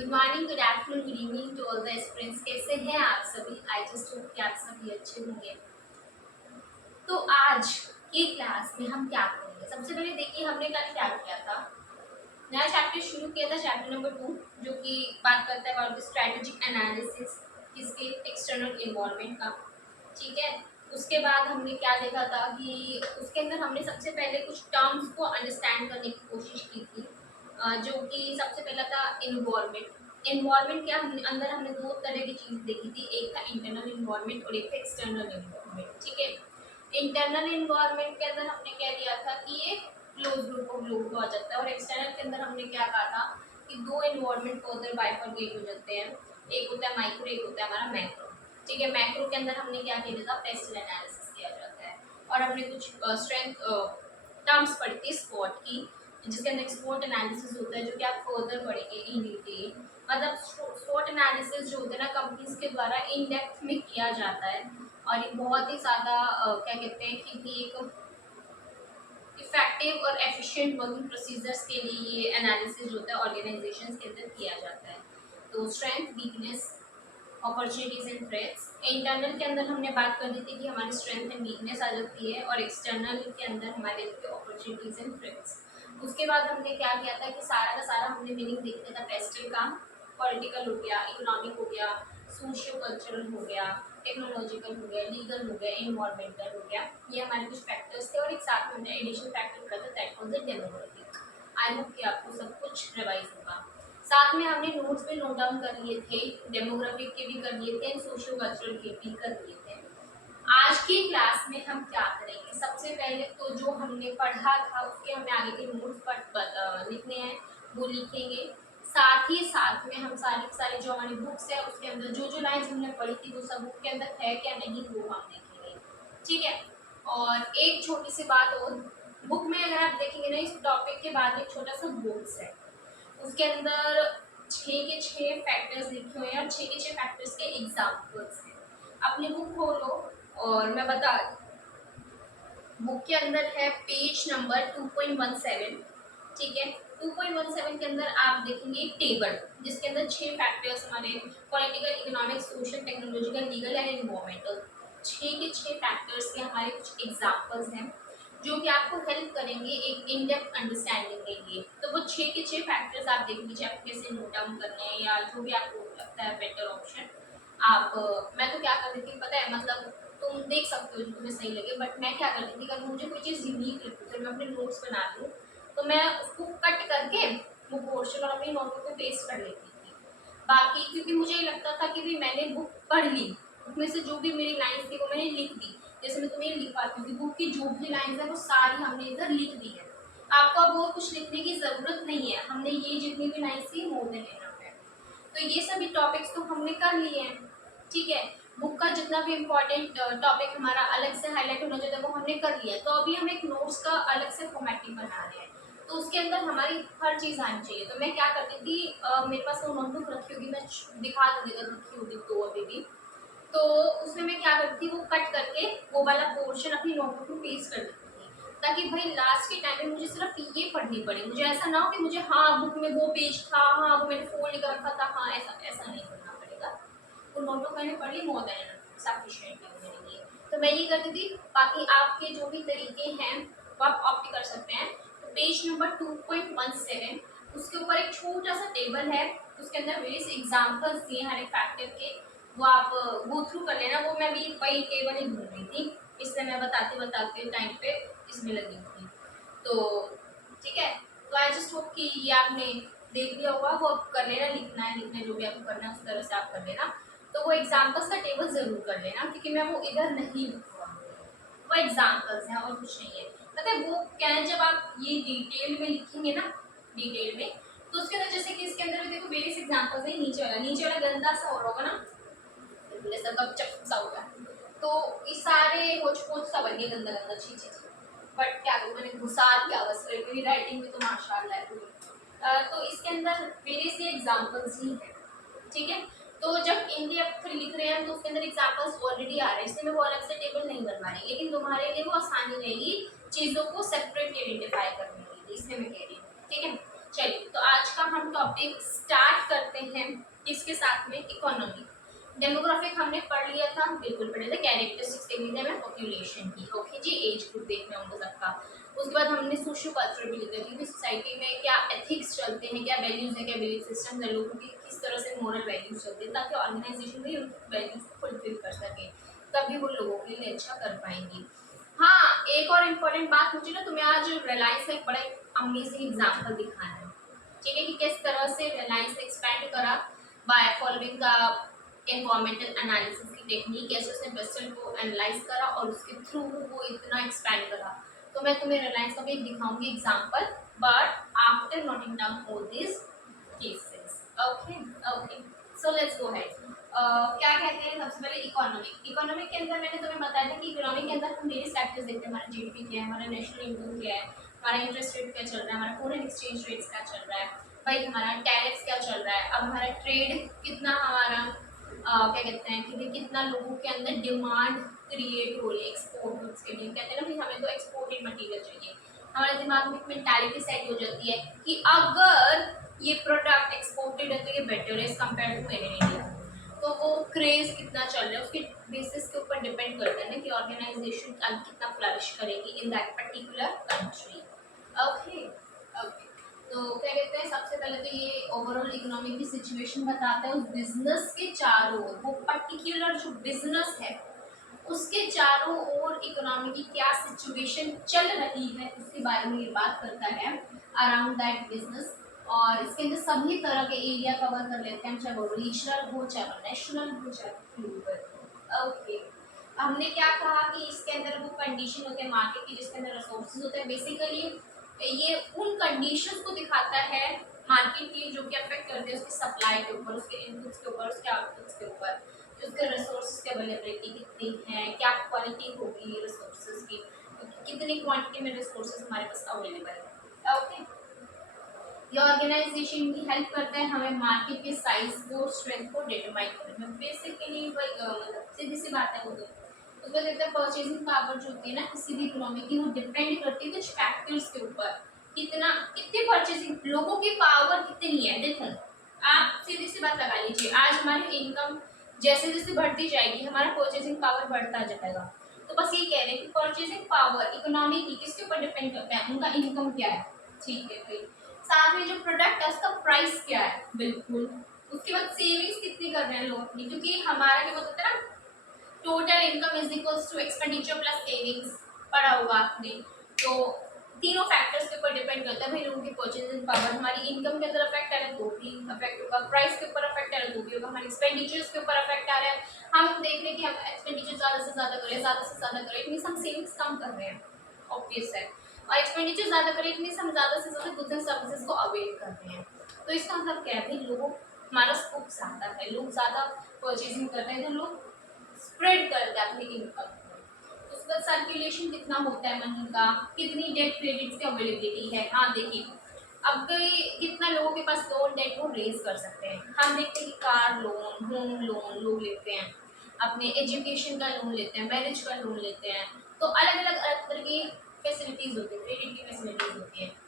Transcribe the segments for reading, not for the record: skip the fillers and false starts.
Good morning, good afternoon, good evening to all the students. कैसे हैं आप सभी? आई जस्ट होप कि आप सभी अच्छे होंगे। तो आज की क्लास में हम क्या करेंगे? सबसे पहले देखिए, हमने कल क्या किया था। नया चैप्टर शुरू किया था, चैप्टर नंबर 2, जो कि बात करता है अबाउट द स्ट्रेटेजिक एनालिसिस, किसके? एक्सटर्नल इन्वॉल्वमेंट का। ठीक है। उसके बाद हमने क्या देखा था कि उसके अंदर हमने सबसे पहले कुछ टर्म्स को अंडरस्टैंड करने की कोशिश की थी, जो कि सबसे पहला था इन्वॉल्वमेंट। इन्वॉल्वमेंट क्या, अंदर हमने दो तरह की चीज़ देखी थी, एक था इंटरनल इन्वॉल्वमेंट और एक था एक्सटर्नल इन्वॉल्वमेंट। ठीक है। इंटरनल इन्वॉल्वमेंट के अंदर हमने क्या दिया था कि ये क्लोज ग्रुप ऑफ लोग हो जाता है, और एक्सटर्नल के अंदर हमने क्या कहा था कि दो इन्वॉल्वमेंट फर्दर बाइफरकेट हो जाते हैं। एक होता है माइक्रो, एक होता है हमारा मैक्रो। ठीक है। मैक्रो के अंदर हमने क्या किया था, पेस्टल एनालिसिस किया जाता है, और हमने कुछ स्ट्रेंथ टर्म्स पढ़ी थी स्पॉट की, जिसके अंदर स्पॉट एनालिसिस होता है, जो कि आप फर्दर पढ़ेंगे इन डिटेल। मतलब स्पॉट एनालिसिस जो होता है ना, कंपनीज के द्वारा इन डेप्थ में किया जाता है, और ये बहुत ही ज़्यादा क्या कहते हैं कि एक इफेक्टिव और एफिशिएंट वर्किंग प्रोसीजर्स के लिए ये एनालिसिस होता है, ऑर्गेनाइजेशंस के अंदर किया जाता है। तो strength, weakness, opportunities and threats. Internal के अंदर हमने बात कर दी थी कि हमारी स्ट्रेंथ एंड वीकनेस आ जाती है, और एक्सटर्नल के अंदर हमारे अपॉर्चुनिटीज एंड थ्रेट्स। उसके बाद हमने क्या किया था कि सारा का सारा हमने मीनिंग देख लिया था पेस्टल का। पॉलिटिकल हो गया, इकोनॉमिक हो गया, सोशियो कल्चरल हो गया, टेक्नोलॉजिकल हो गया, लीगल हो गया, इन्वायरमेंटल हो गया। ये हमारे कुछ फैक्टर्स थे, और एक साथ में हमने एडिशनल फैक्टर पढ़ा था, that was the demographic. I hope कि आपको सब कुछ रिवाइज होगा। साथ में हमने नोट्स भी नोट डाउन कर लिए थे, डेमोग्राफिक के भी कर लिए थे, सोशियो कल्चरल के भी कर लिए थे। आज की क्लास में हम क्या करेंगे? सबसे पहले तो जो हमने पढ़ा था उसके हमें आगे के नोट्स लिखने हैं, वो लिखेंगे। साथ ही साथ में हम सारी जो हमारी बुक्स है उसके अंदर जो जो लाइन्स हमने पढ़ी थी वो सब बुक के अंदर है क्या नहीं, वो हम देखेंगे। ठीक है। और एक छोटी सी बात और, बुक में अगर आप देखेंगे ना, इस टॉपिक के बाद एक छोटा सा बॉक्स है, उसके अंदर 6 के 6 फैक्टर्स लिखे हुए हैं, और 6 के 6 फैक्टर्स के एग्जाम्पल्स हैं। अपनी बुक खोलो और मैं बता, बुक के अंदर है पेज नंबर 2.17। ठीक है। 2.17 के अंदर आप देखेंगे एक टेबल, जिसके अंदर 6 फैक्टर्स हमारे political, economic, social, technological, legal and environmental, 6 के 6 फैक्टर्स के हमारे कुछ एग्जाम्पल्स हैं, जो कि आपको हेल्प करेंगे एक इन डेप्थ अंडरस्टैंडिंग के लिए। तो वो 6 के 6 फैक्टर्स आप देख लीजिए, आप कैसे नोट डाउन करने हैं, या जो भी आपको लगता है बेटर ऑप्शन। आप मैं तो क्या कर देती हूँ पता है, मतलब तुम देख सकते हो जो तुम्हें सही लगे, बट मैं क्या कर देती, अगर मुझे कोई चीज़ यूनिक लगती है, मैं अपने नोट्स बना दूँ, तो मैं उसको कट करके वो पोर्शन और अपनी नोटबुक पे पेस्ट कर लेती थी। बाकी क्योंकि मुझे ये लगता था कि भी मैंने बुक पढ़ ली, उसमें से जो भी मेरी लाइन्स थी वो मैंने लिख दी। जैसे मैं तुम्हें लिख पाती हूँ कि बुक की जो भी लाइन्स है वो सारी हमने इधर लिख दी है। आपको अब और कुछ लिखने की ज़रूरत नहीं है, हमने ये जितनी भी लाइन्स थी मोर देन इनफ है। तो ये सभी टॉपिक्स तो हमने कर लिए हैं। ठीक है। बुक का जितना भी इम्पोर्टेंट टॉपिक हमारा अलग से हाईलाइट होना चाहिए वो हमने कर लिया है। तो अभी हम एक नोट्स का अलग से फॉर्मेटिंग बना रहे हैं, तो उसके अंदर हमारी हर चीज़ आनी चाहिए। तो मैं क्या करती थी, मेरे पास वो नोटबुक रखी होगी, मैं दिखा दूँगी अगर रखी होगी तो अभी भी। तो उसमें मैं क्या करती थी, वो कट करके वो वाला पोर्शन अपनी नोटबुक में पेस्ट कर देती थी, ताकि भाई लास्ट के टाइम में मुझे सिर्फ ये पढ़नी पड़े, मुझे ऐसा ना हो कि मुझे हाँ बुक में वो पेज था, हाँ वो मैंने फोल्ड कर रखा था, हाँ ऐसा ऐसा नहीं करना पड़ेगा। तो नोटबुक मैंने पढ़ ली, मोर देन सफिशिएंट है मेरे लिए। तो मैं ये करती थी। बाकी आपके जो भी तरीके हैं वो आप ऑप्ट कर सकते हैं। तो पेज नंबर 2.17, उसके ऊपर एक छोटा सा टेबल है, उसके अंदर वेरियस एग्जाम्पल्स दिए हर एक फैक्टर के, वो आप गो थ्रू कर लेना। वो मैं भी वही टेबल ही ढूंढ रही थी, इसलिए मैं बताते बताते टाइम पे इसमें लगी थी। तो ठीक है। तो आई जस्ट होप कि ये आपने देख लिया होगा, वो आप कर लेना, लिखना है लिखना है, जो भी आपको करना है उस तरह से आप कर लेना। तो वो एग्जाम्पल्स का टेबल ज़रूर कर लेना, क्योंकि मैं वो इधर नहीं लिखूँगा, वो एग्जाम्पल्स हैं और कुछ नहीं है। पता है वो क्या है, जब आप ये डिटेल में लिखेंगे ना, डिटेल में, तो उसके अंदर जैसे कि इसके अंदर देखो वेरियस एग्जाम्पल्स है। नीचे वाला गंदा सा हो रहा होगा ना, बिल्कुल ऐसा गपचप सा होगा, तो इस सारे होच पोच सा बन गया, गंदा गंदा छी छी छी। बट क्या करूँ, मैंने घुसा दिया बस, मेरी राइटिंग में तो माशाल्लाह है पूरी। तो इसके अंदर वेरियस एग्जाम्पल्स ही है। ठीक है। तो जब इन डेप्थ लिख रहे हैं तो उसके अंदर एग्जाम्पल्स ऑलरेडी आ रहे हैं, इसलिए मैं वो अलग से टेबल नहीं बनवा रही, लेकिन तुम्हारे लिए वो आसानी रहेगी चीज़ों को सेपरेट आइडेंटिफाई करने के लिए, इसलिए मैं कह रही हूँ। ठीक है। चलिए, तो आज का हम टॉपिक स्टार्ट करते हैं इसके साथ में इकोनॉमी। डेमोग्राफिक हमने पढ़ लिया था, बिल्कुल पढ़े थे, कैरेक्टरिस्टिक्स देखनी थी हमें पॉपुलेशन की। ओके जी, एज ग्रुप देखना होगा सबका। उसके बाद हमने सोशियो कल्चरल भी लिखा थी कि सोसाइटी में क्या एथिक्स चलते हैं, क्या वैल्यूज है, क्या बिलीफ सिस्टम है, लोगों की किस तरह से मोरल वैल्यूज चलते हैं, ताकि ऑर्गेनाइजेशन भी उन वैल्यूज को फुलफिल कर सके, तभी वो लोगों के लिए अच्छा कर पाएंगी। हाँ, एक और इम्पोर्टेंट बात मुझे ना तुम्हें आज रिलायंस का एक बड़ा अमेजिंग एग्जाम्पल दिखाना है, ठीक है, कि किस तरह से रिलायंस ने एक्सपैंड करा by following the environmental analysis की टेक्निक, कैसे उसने वेस्टर्न को एनालाइज करा और उसके थ्रू वो इतना एक्सपैंड करा। तो मैं तुम्हें रिलायंस का भी दिखाऊंगी example, but after noting down all this cases. Okay okay, so let's go ahead. क्या कहते हैं सबसे पहले इकोनॉमिक। इकोनॉमिक के अंदर मैंने तुम्हें बताया था कि इकोनॉमिक के अंदर हम वेरियस फैक्टर्स देखते हैं, हमारा जीडीपी क्या है, हमारा नेशनल इनकम क्या है, हमारा इंटरेस्ट रेट क्या चल रहा है, हमारा फॉरेन एक्सचेंज रेट्स क्या चल रहा है, भाई हमारा टैरिफ्स क्या चल रहा है, अब हमारा ट्रेड कितना, हमारा क्या कहते हैं कि कितना लोगों के अंदर डिमांड क्रिएट हो रही है एक्सपोर्ट गुड्स के लिए। कहते हैं ना कि हमें तो एक्सपोर्टेड मटेरियल चाहिए। हमारे दिमाग में एक मेंटालिटी सेट हो जाती है कि अगर ये प्रोडक्ट एक्सपोर्टेड है तो ये बेटर है as compared to made in India. तो वो क्रेज कितना चल रहा है उसके बेसिस के ऊपर डिपेंड करता है ना कि ऑर्गेनाइजेशन कितना फ्लरिश करेगी in that particular country. Okay okay, तो क्या कहते हैं सबसे पहले तो ये ओवरऑल इकोनॉमिक की सिचुएशन बताता है, उस बिजनेस के चारों ओर, वो पर्टिकुलर जो बिजनेस है उसके चारों ओर इकोनॉमी की क्या सिचुएशन चल रही है उसके बारे में ये बात करता है अराउंड दैट बिजनेस। और इसके अंदर सभी तरह के एरिया कवर कर लेते हैं, चाहे वो रीजनल हो, चाहे वो नेशनल हो, चाहे ग्लोबल। ओके, हमने क्या कहा कि इसके अंदर वो कंडीशन होते हैं मार्केट की जिसके अंदर रिसोर्सेज होते हैं। बेसिकली ये उन कंडीशंस को दिखाता है मार्केट की जो कि अफेक्ट करते हैं उसकी सप्लाई के ऊपर, उसके इनपुट्स के ऊपर, उसके आउटपुट्स के ऊपर, उसके रिसोर्सेज की अवेलेबिलिटी कितनी है, क्या क्वालिटी होगी रिसोर्सेज की, कितनी क्वांटिटी में रिसोर्सेज हमारे पास अवेलेबल है। ओके, ये ऑर्गेनाइजेशन की हेल्प करता है हमें मार्केट के साइज को, स्ट्रेंथ को डिटरमाइन करने में। बेसिकली मतलब सीधी सी बात है वो तो उसमें देखते हैं परचेजिंग पावर जो होती है ना किसी भी इकोनॉमी की, वो डिपेंड करती है कुछ फैक्टर्स के ऊपर, कितना कितनी परचेजिंग लोगों की पावर कितनी है। देखो आप सीधी सी बात लगा लीजिए, आज हमारी इनकम जैसे जैसे बढ़ती जाएगी हमारा परचेजिंग पावर बढ़ता जाएगा। तो बस ये कह रहे हैं कि परचेजिंग पावर इकोनॉमी की किसके ऊपर डिपेंड करता है, उनका इनकम क्या है, ठीक है भाई। साथ में जो प्रोडक्ट है उसका प्राइस क्या है, बिल्कुल। उसके बाद सेविंग्स कितनी कर रहे हैं लोग अपनी, क्योंकि हमारा क्या होता है ना, total income is equals to expenditure plus savings, पढ़ा होगा आपने। तो तीनों फैक्टर्स के ऊपर डिपेंड करता है भाई लोगों की परचेजिंग पावर। हमारी इनकम के अंदर अफेक्ट आ रहा है तो भी अफेक्ट होगा, प्राइस के ऊपर अफेक्ट आ रहा है तो भी होगा, हमारे एक्सपेंडिचर्स के ऊपर अफेक्ट आ रहा है, हम देख रहे हैं कि हम एक्सपेंडिचर ज़्यादा से ज़्यादा करें, ज़्यादा से ज़्यादा करें, इट मीन्स हम सेविंग्स कम कर रहे हैं, ऑब्वियस है। और एक्सपेंडिचर ज़्यादा करें इट मीन्स हम ज़्यादा से ज़्यादा गुड्स एंड सर्विसेज को अवेल कर रहे हैं। तो इसका मतलब क्या है भाई, लोगों हमारा स्कोप ज़्यादा है, लोग ज़्यादा परचेजिंग कर रहे हैं तो लोग स्प्रेड करते हैं अपनी इनकम। उसका सर्कुलेशन कितना होता है मनी का, कितनी डेट क्रेडिट्स की अवेलेबिलिटी है। हाँ देखिए, अब कितना लोगों के पास लोन डेट वो रेज कर सकते हैं। हम देखते हैं कि कार लोन, होम लोन लोग लेते हैं, अपने एजुकेशन का लोन लेते हैं, मैरिज का लोन लेते हैं। तो अलग अलग तरह की फैसिलिटीज होती है, क्रेडिट की फैसिलिटीज होती है।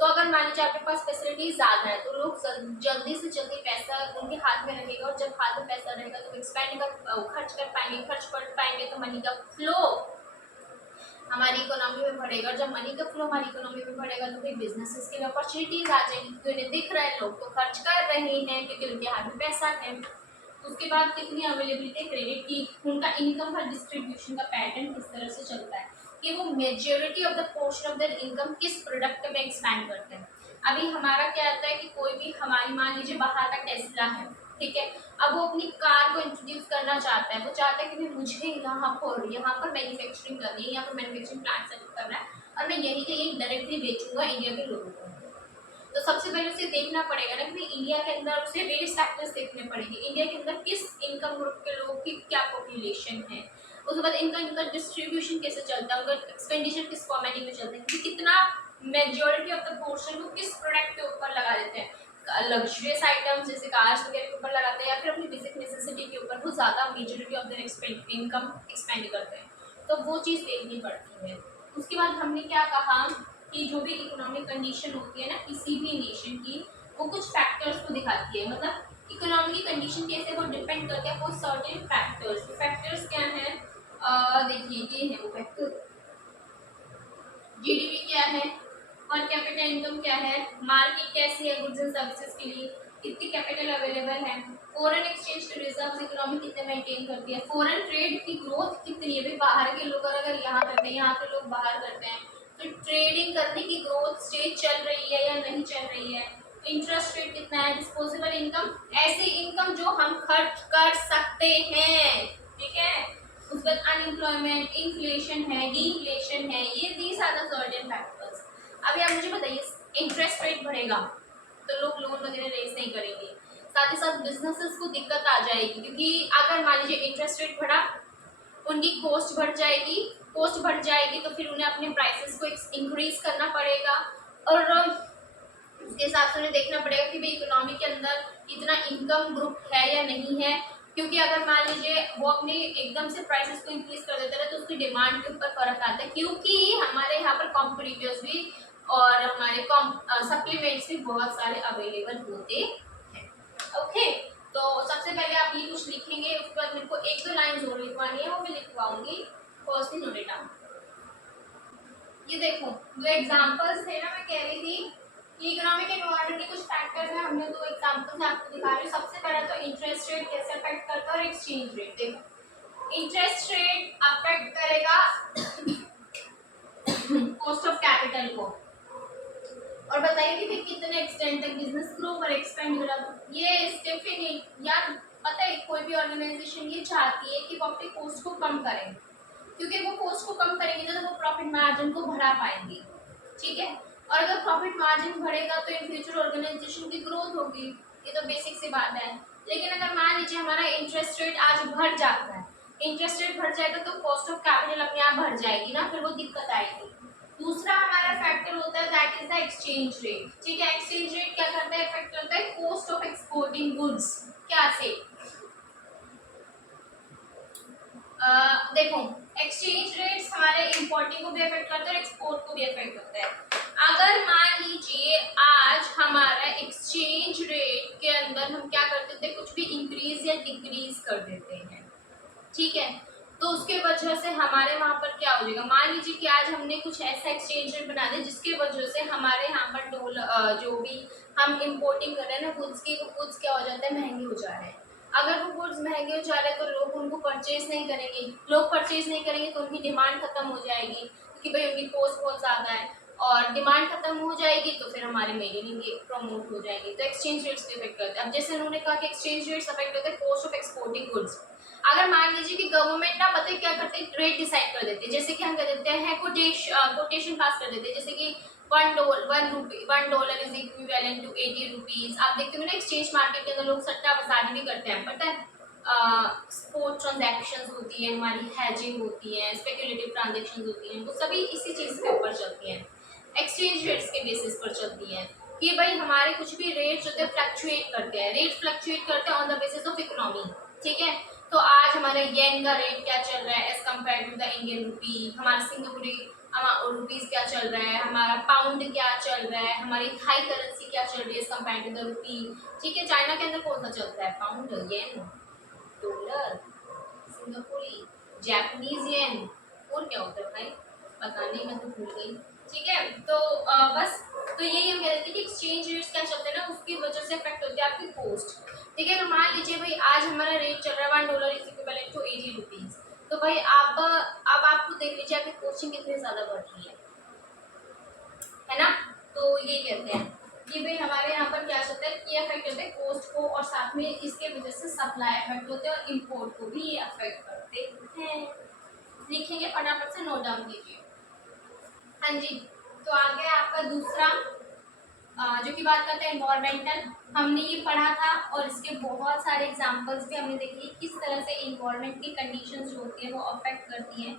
तो अगर मान लीजिए आपके पास फैसिलिटीज ज़्यादा है तो लोग जल्दी से जल्दी पैसा उनके हाथ में रहेगा, और जब हाथ में पैसा रहेगा तो एक्सपेंड कर खर्च कर पाएंगे, खर्च कर पाएंगे तो मनी का फ्लो हमारी इकोनॉमी में बढ़ेगा। और जब मनी का फ्लो हमारी इकोनॉमी में बढ़ेगा तो फिर बिजनेसेस के लिए अपॉर्चुनिटीज आ जाएंगी, क्योंकि उन्हें दिख रहा है लोग तो खर्च कर रहे हैं क्योंकि उनके हाथ में पैसा है। उसके बाद कितनी अवेलेबिलिटी क्रेडिट की, उनका इनकम का डिस्ट्रीब्यूशन का पैटर्न किस तरह से चलता है कि वो majority of the portion of their income किस प्रोडक्ट में एक्सपैंड करते हैं। अभी हमारा क्या आता है कि कोई भी हमारी मान लीजिए बाहर का टेस्ला है, ठीक है, अब वो अपनी कार को इंट्रोड्यूस करना चाहता है, वो चाहता है कि मुझे यहाँ पर मैन्युफैक्चरिंग करनी है, यहाँ पर मैन्युफैक्चरिंग प्लांट सेटअप करना है और मैं यहीं के यहीं डायरेक्टली बेचूंगा इंडिया के लोगों को। तो सबसे पहले उसे देखना पड़ेगा ना कि इंडिया के अंदर उसे वेरियस फैक्टर्स देखने पड़ेंगे, इंडिया के अंदर किस इनकम ग्रुप के लोगों की क्या पॉपुलेशन है, उसके बाद इनका डिस्ट्रीब्यूशन कैसे चलता है, उनका एक्सपेंडिचर किस फॉर्मेटिंग में चलता है, कि कितना मेजोरिटी ऑफ द पोर्शन को किस प्रोडक्ट के ऊपर लगा देते हैं। लग्जरियस आइटम्स जैसे कार्स वगैरह के ऊपर लगाते हैं या फिर अपनी बेसिक नेसेसिटी के ऊपर वो ज़्यादा majority of their income expand करते हैं। तो वो चीज़ देखनी पड़ती है। उसके बाद हमने क्या कहा कि जो भी इकोनॉमिक कंडीशन होती है ना किसी भी नेशन की, वो कुछ फैक्टर्स को दिखाती है। मतलब इकोनॉमी की कंडीशन कैसे वो डिपेंड करते हैं वो सर्टेन फैक्टर्स। फैक्टर्स क्या है, देखिए ये है वो फैक्टर। जीडीपी क्या है, पर कैपिटा इनकम क्या है, मार्केट कैसी है गुड्स एंड सर्विसेज के लिए, कितनी कैपिटल अवेलेबल है, foreign exchange to reserves economy कितने मेंटेन करती है, फॉरेन ट्रेड की ग्रोथ कितनी है। भाई बाहर के लोग अगर यहाँ करते हैं, यहाँ के लोग बाहर करते हैं, तो ट्रेडिंग करने की ग्रोथ स्टेज चल रही है या नहीं चल रही है, इंटरेस्ट रेट कितना है, डिस्पोजेबल इनकम, ऐसी इनकम जो हम खर्च कर सकते हैं, ठीक है। उसके बाद अनएम्प्लॉयमेंट, इन्फ्लेशन है, डीइन्फ्लेशन है, ये these are the certain factors. अभी आप मुझे बताइए, इंटरेस्ट रेट बढ़ेगा तो लोग लोन वगैरह रेज नहीं करेंगे, साथ ही साथ बिजनेसेस को दिक्कत आ जाएगी, क्योंकि अगर मान लीजिए इंटरेस्ट रेट बढ़ा, उनकी कॉस्ट बढ़ जाएगी, कॉस्ट बढ़ जाएगी तो फिर उन्हें अपने प्राइसेस को इंक्रीज करना पड़ेगा, और उसके हिसाब से उन्हें देखना पड़ेगा कि भाई इकोनॉमी के अंदर इतना इनकम ग्रुप है या नहीं है। क्योंकि अगर मान लीजिए वो अपने एकदम से प्राइसेस को इंक्रीज कर देते हैं तो उसकी डिमांड के ऊपर फर्क आता है, क्योंकि हमारे यहाँ पर कॉम्पिटिटर्स भी और हमारे सप्लीमेंट्स भी बहुत सारे अवेलेबल होते हैं। ओके, तो सबसे पहले आप ये कुछ लिखेंगे, उसके बाद मेरे को एक दो लाइन और लिखवानी है, वो मैं लिखवाऊंगी। First note it down. ये देखो जो एग्जांपल्स थे ना, मैं कह रही थी कि इकोनॉमिक एनवायरनमेंट के कुछ फैक्टर्स हैं, हमने दो एग्जांपल्स आपको दिखा रही हूँ। सबसे पहला तो इंटरेस्ट रेट कैसे अफेक्ट करता है और एक्सचेंज रेट। देखो इंटरेस्ट रेट अफेक्ट करेगा कॉस्ट ऑफ कैपिटल को, और बताइए कि फिर कितने एक्सटेंड तक बिजनेस ग्रो और एक्सपेंड करा। ये डेफिनेट यार, पता है कोई भी ऑर्गेनाइजेशन ये चाहती है कि वो अपनी कॉस्ट को कम करें, क्योंकि वो कॉस्ट को कम करेंगे तो वो प्रॉफिट मार्जिन को बढ़ा पाएंगे, ठीक है। और अगर प्रॉफिट मार्जिन बढ़ेगा तो इन फ्यूचर ऑर्गेनाइजेशन की ग्रोथ होगी, ये तो बेसिक सी बात है। लेकिन अगर मान लीजिए हमारा इंटरेस्ट रेट आज बढ़ जाता है, इंटरेस्ट रेट बढ़ जाएगा तो कॉस्ट ऑफ कैपिटल अपने आप बढ़ जाएगी ना, फिर वो दिक्कत आएगी। दूसरा हमारा फैक्टर होता है that is the exchange rate, ठीक है। एक्सचेंज रेट क्या करता है, इफेक्ट करता है कॉस्ट ऑफ एक्सपोर्टिंग गुड्स। क्या से देखो एक्सचेंज रेट्स हमारे इंपोर्टिंग को भी अफेक्ट करता है, एक्सपोर्ट को भी अफेक्ट करता है। अगर मान लीजिए आज हमारा एक्सचेंज रेट के अंदर हम क्या कर देते हैं, कुछ भी इंक्रीज या डिक्रीज कर देते हैं, ठीक है, तो उसके वजह से हमारे वहां पर क्या हो जाएगा। मान लीजिए कि आज हमने कुछ ऐसा एक्सचेंज रेट बना दिया जिसके वजह से हमारे यहाँ पर जो भी हम इम्पोर्टिंग कर रहे हैं ना गुड्स की, वो गुड्स क्या हो जाता है, महंगे हो जा रहे हैं। अगर वो गुड्स महंगे हो जा रहे हैं तो लोग उनको परचेज नहीं करेंगे, लोग परचेज नहीं करेंगे तो उनकी डिमांड खत्म हो जाएगी, कि भाई उनकी कॉस्ट बहुत ज़्यादा है, और डिमांड खत्म हो जाएगी तो फिर हमारे मेड इन इंडिया प्रमोट हो जाएंगे। तो एक्सचेंज रेट्स भी अफेक्ट करते हैं। अब जैसे उन्होंने कहा कि एक्सचेंज रेट्स अफेक्ट होते हैं कॉस्ट ऑफ एक्सपोर्टिंग गुड्स। अगर मान लीजिए कि गवर्नमेंट ना पता है क्या करते हैं, रेट डिसाइड कर देते हैं, जैसे कि हम कर देते हैं कोटेशन पास कर देते हैं, जैसे कि $1 इज इक्विवेलेंट टू 80 रुपीज। आप देखते हो ना एक्सचेंज मार्केट के अंदर लोग सट्टा बाजारी भी करते हैं, पता है। स्पोर्ट ट्रांजैक्शंस होती है, हमारी हैजिंग होती है, स्पेकुलेटिव ट्रांजैक्शंस होती हैं, वो सभी इसी चीज़ के ऊपर चलती हैं, एक्सचेंज रेट्स के बेसिस पर चलती हैं, कि भाई हमारे कुछ भी रेट्स होते हैं फ्लक्चुएट करते हैं, रेट फ्लक्चुएट करते हैं on the basis of economy, ठीक है। तो आज हमारा येन का रेट क्या चल रहा है as compared to the Indian rupee, हमारा सिंगापुरी रुपीज क्या चल रहा है, हमारा पाउंड क्या चल रहा है, हमारी थाई करेंसी क्या चल रही है as compared to the rupee, ठीक है। चाइना के अंदर कौन सा चलता है, पाउंड, येन, डॉलर, सिंगापुरी, जापानीज येन, और क्या होता है भाई, पता नहीं, मैं तो भूल गई, ठीक है। तो बस तो यही हम कहते हैं कि एक्सचेंज रेट्स क्या चलते हैं ना, उसकी वजह से इफेक्ट होती है आपकी कॉस्ट, ठीक है। तो मान लीजिए भाई आज हमारा रेट चल रहा है $1 इज इक्विवेलेंट टू 80 रुपीज, तो भाई आप अब आपको देख लीजिए आपकी कॉस्टिंग कितनी ज़्यादा बढ़ रही है ना। तो ये कहते हैं कि भाई हमारे यहाँ पर क्या चलता है, ये अफेक्ट होते हैं कॉस्ट को, और साथ में इसके वजह से सप्लाई अफेक्ट होते हैं और इम्पोर्ट को भी ये अफेक्ट करते हैं। लिखेंगे फटाफट से, नोट डाउन कीजिए। हाँ जी, तो आ गया आपका दूसरा जो कि बात करते हैं इन्वायरमेंटल। हमने ये पढ़ा था और इसके बहुत सारे एग्जांपल्स भी हमने देखे किस तरह से इन्वायरमेंट की कंडीशंस जो होती है वो अफेक्ट करती हैं,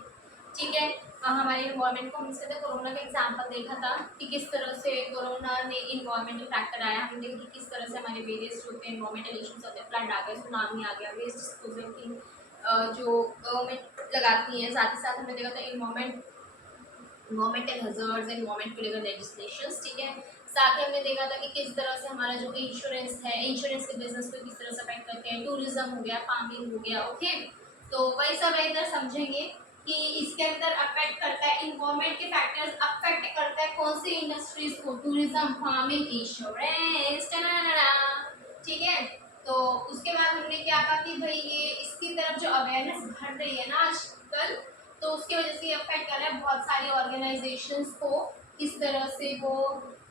ठीक है। हमारे इन्वायरमेंट को हम इससे कोरोना का एग्जांपल देखा था कि किस तरह से कोरोना ने इन्वायरमेंटल फैक्टर आया, हमने देखी किस तरह से हमारे वेरियस जो थे इन्वायरमेंटल इशूज होते हैं, फ्लड आ गया, सुनामी आ गया, वेस्ट डिस्पोजल की जो गवर्नमेंट लगाती है, साथ ही साथ हमने देखा था environment environmental hazards, environment legal legislations, ठीक है। साथ ही हमने देखा था कि किस तरह से हमारा जो इंश्योरेंस है, इंश्योरेंस के बिजनेस को किस तरह से अफेक्ट करते हैं, टूरिज्म हो गया, फार्मिंग हो गया, ओके। तो वही सब इधर समझेंगे कि इसके अंदर अफेक्ट करता है, इन्वायरमेंट के फैक्टर्स अफेक्ट करता है कौन सी इंडस्ट्रीज को, टूरिज्म, फार्मिंग, इंश्योरेंस, ठीक है। तो उसके बाद हमने क्या कहा कि भाई ये इसकी तरफ जो अवेयरनेस बढ़ रही है ना आजकल, तो उसकी वजह से अफेक्ट कर रहा है बहुत सारी ऑर्गेनाइजेशंस को, किस तरह से वो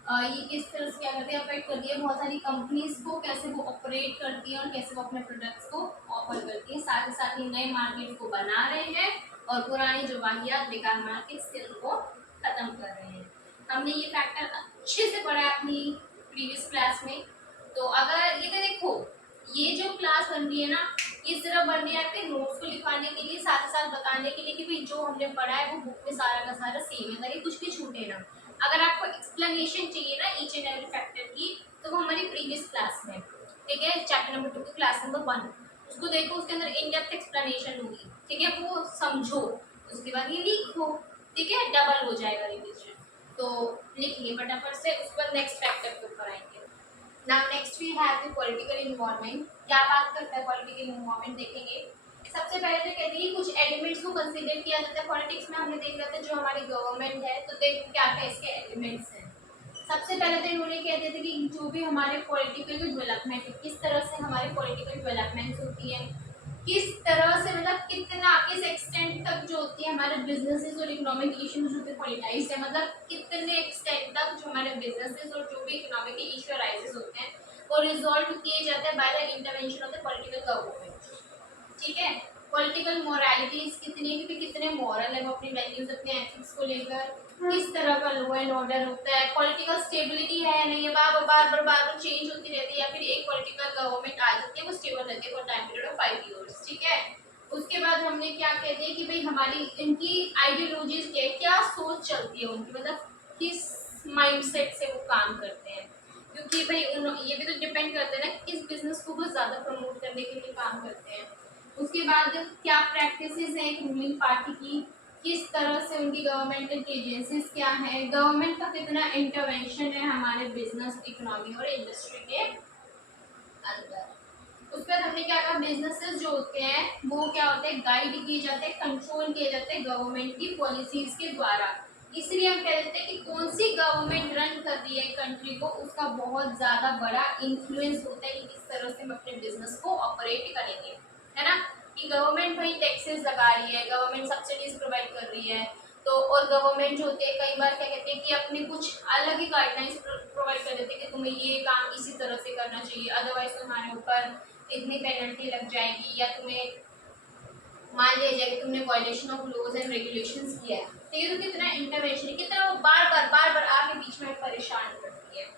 ये किस तरह से क्या करती है, अफेक्ट करती है बहुत सारी कंपनीज को, कैसे वो ऑपरेट करती है और कैसे वो अपने प्रोडक्ट्स को ऑफर करती है। साथ ही साथ ही नए मार्केट को बना रहे हैं और पुरानी जो वाहियात बेकार मार्केट्स थे उनको खत्म कर रहे हैं। हमने ये फैक्टर अच्छे से पढ़ा है अपनी प्रीवियस क्लास में। तो अगर ये देखो, ये जो क्लास बन रही है ना, ये सिर्फ बन रही है आपके नोट्स को लिखवाने के लिए, साथ ही साथ बताने के लिए कि भाई जो हमने पढ़ा है वो बुक में सारा का सारा सेम है, ताकि कुछ भी छूटे ना। अगर आपको एक्सप्लेनेशन चाहिए ना ईच एंड एवरी फैक्टर की, तो वो हमारी प्रीवियस क्लास में, ठीक है, चैप्टर नंबर 2 की क्लास नंबर 1, उसको देखो, उसके अंदर इन डेप्थ एक्सप्लेनेशन होगी, ठीक है, वो समझो, उसके बाद ये लिखो, ठीक है, डबल हो जाएगा रिवीजन। तो लिखिए फटाफट से, उस पर नेक्स्ट फैक्टर के ऊपर आएंगे। Now next we have the political environment. क्या बात करता है पॉलिटिकल एनवायरनमेंट, देखेंगे। सबसे पहले तो कहते हैं कुछ एलिमेंट्स को कंसीडर किया जाता है पॉलिटिक्स में। हमने देखा था जो हमारी गवर्नमेंट है, तो देखो क्या क्या इसके एलिमेंट्स हैं। सबसे पहले तो इन्होंने कहते थे कि जो भी हमारे पॉलिटिकल डेवलपमेंट है, किस तरह से हमारी पॉलिटिकल डेवलपमेंट होती है, किस तरह से, मतलब कितना, किस एक्सटेंट तक जो होती है हमारे बिजनेसेस और इकोनॉमिक इश्यूज होते हैं पॉलिटाइज है, मतलब कितने एक्सटेंट तक जो हमारे बिजनेसेस और जो भी इकोनॉमिक इश्यू अराइजेस होते हैं वो रिजॉल्व किए जाते हैं by the intervention of the political government, ठीक है। पॉलिटिकल मोरालिटीज कितनी, क्योंकि कितने मॉरल है वो अपनी वैल्यूज, अपने एथिक्स को लेकर, किस तरह का लॉ एंड ऑर्डर होता है, पॉलिटिकल स्टेबिलिटी है या नहीं है, बार बार चेंज होती रहती है, या फिर एक पॉलिटिकल गवर्नमेंट आ जाती है वो स्टेबल रहती है for time period of 5 years, ठीक है। उसके बाद हमने क्या कहते हैं कि भाई हमारी इनकी आइडियोलॉजीज क्या सोच चलती है उनकी, मतलब किस माइंडसेट से वो काम करते हैं, क्योंकि भाई ये भी तो डिपेंड करते हैं ना किस बिजनेस को वो ज़्यादा प्रमोट करने के लिए काम करते हैं। उसके बाद क्या प्रैक्टिसेस हैं एक रूलिंग पार्टी की, किस तरह से उनकी गवर्नमेंटल एजेंसीज क्या है, गवर्नमेंट का कितना इंटरवेंशन है हमारे बिजनेस, इकोनॉमी और इंडस्ट्री के अंदर। उसके बाद हमने क्या कहा, बिजनेसेस जो होते हैं वो क्या होते हैं, गाइड किए जाते हैं, कंट्रोल किए जाते हैं गवर्नमेंट की पॉलिसीज के द्वारा। इसलिए हम कह देते हैं कि कौन सी गवर्नमेंट रन कर रही है कंट्री को, उसका बहुत ज़्यादा बड़ा इन्फ्लुएंस होता है कि किस तरह से हम अपने बिजनेस को ऑपरेट करेंगे, है ना। कि गवर्नमेंट भाई टैक्सेस लगा रही है, गवर्नमेंट सब्सिडीज प्रोवाइड कर रही है, तो और गवर्नमेंट जो होती है कई बार क्या कहते हैं कि अपने कुछ अलग ही गाइडलाइंस प्रोवाइड कर देते हैं कि तुम्हें ये काम इसी तरह से करना चाहिए, अदरवाइज तुम्हारे ऊपर इतनी पेनल्टी लग जाएगी, या तुम्हें मान लिया जाए कि तुमने violation of laws and regulations किया है, तो ये तो कितना इंटरवेंशन है, कितना वो बार बार आके बीच में परेशान करती है।